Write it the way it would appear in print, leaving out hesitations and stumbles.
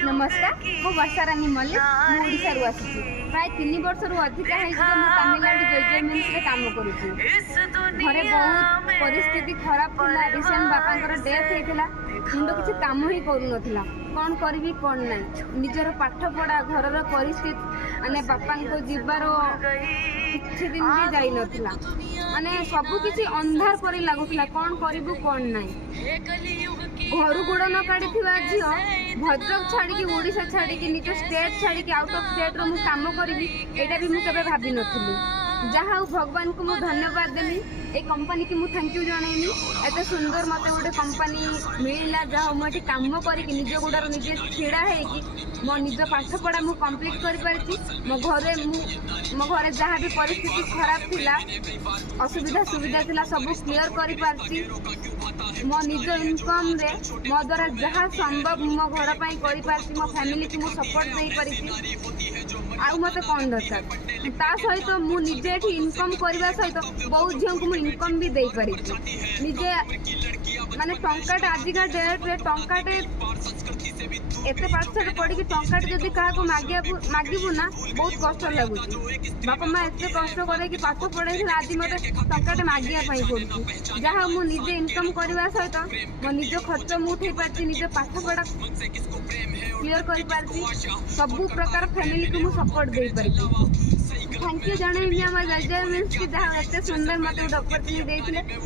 नमस्कार मु वर्षारानी मल्लिक ओडिशा रु आसी प्राय 3 वर्ष रु अधिक तमिलनाडु जय मिल्स रे काम करूँ। घरे बहुत परिस्थिति खराब था। रिसेंट बापा डेथ होता मुंड किसी काम ही करूना कौन करी कौन ना निजर पाठ पढ़ा घर परिस्थिति माने बापा को जीवार किसी दिन भी जाई नथिला माने सब किसी अंधार पर लगुला कौन करू कौन ना घर गोड़ न काढ़ी झील भद्रक छाड़ी ओडिशा छाड़ी निज स्टेट छाड़ी आउट ऑफ स्टेट रो काम करी एटा भी मुझे भाभी नी जहाँ भगवान को मुझे धन्यवाद देमी ए कंपनी की मुझे थैंक यू जनइनी एत सुंदर मत गोटे कंपनी मिलला जहाँ मुझे काम कर निज गोड़ार निजे छिड़ा हो मो निज पाठ पढ़ा मुझे कम्प्लीट कर मो घरे जहाँ भी परिस्थिति खराब थिला असुविधा सुविधा थिला सब क्लियर कर मो निज इनकम रे मो द्वारा जहाँ संभव मो घर पर मो फैमिली की मुझे सपोर्ट दे पारी आउ मत कौन दरकार ता सहित मु निजे इनकम करने सहित बहुत झील को इनकम भी दे पारी निजे माने टंकाटे आजिका डेट रे टंकाटे एत पाठशाठ पढ़ी टंकाटे जदि क्या मागू ना बहुत कष्ट लगुच बापा माँ एत कष्ट करे कि पाठ पढ़े आज मत टंकाटे मागिया पड़ू जहाँ मुझे निजे इनकम करने सहित मो निज खर्च मुझे पार्टी निज पाठ पढ़ा क्लियर कर पार्टी सबू प्रकार फैमिली को मुझे सपोर्ट दे पारी थैंक यू जन जय जय मिल्स जहाँ एत सुंदर मत गोटे अपॉर्चुनिटी देते।